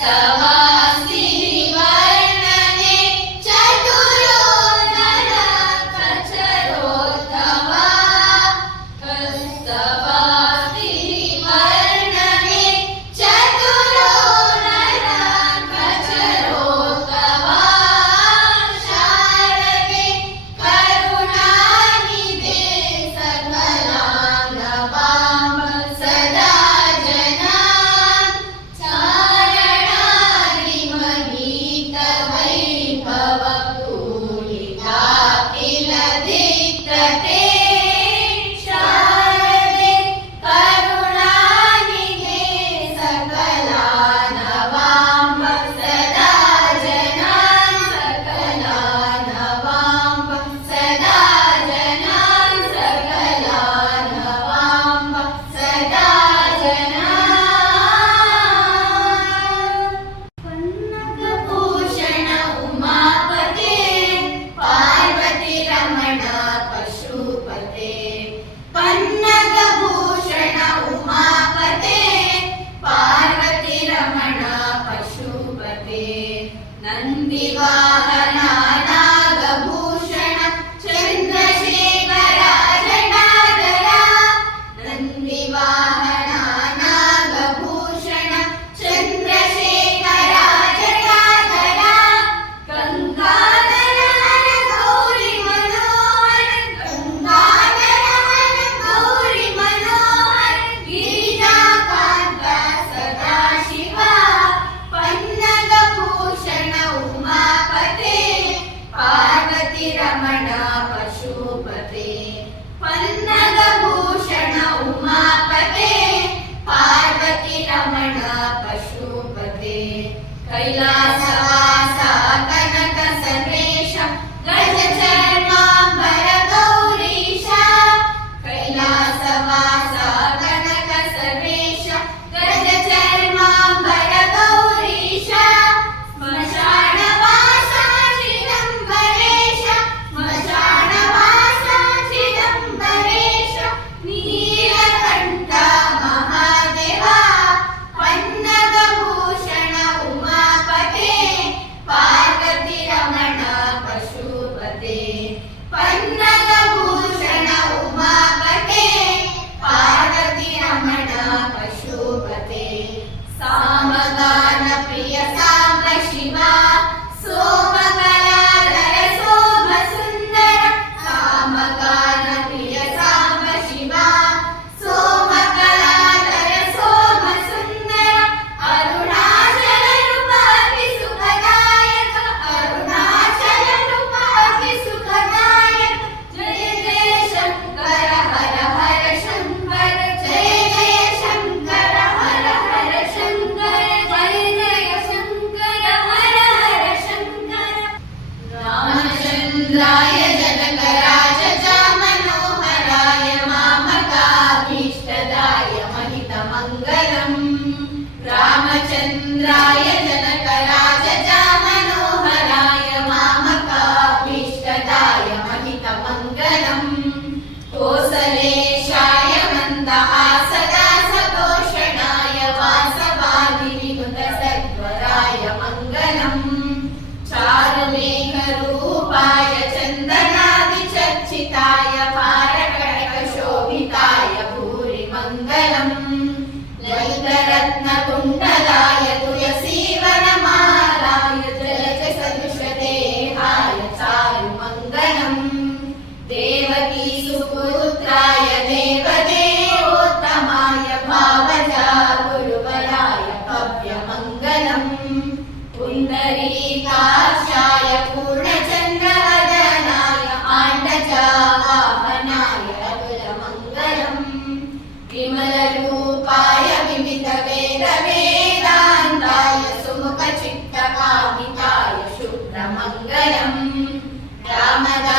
Santa. நம்பி வாகனான మేఘ రూపాయ చందనాది చర్చితాయ పారణ Rama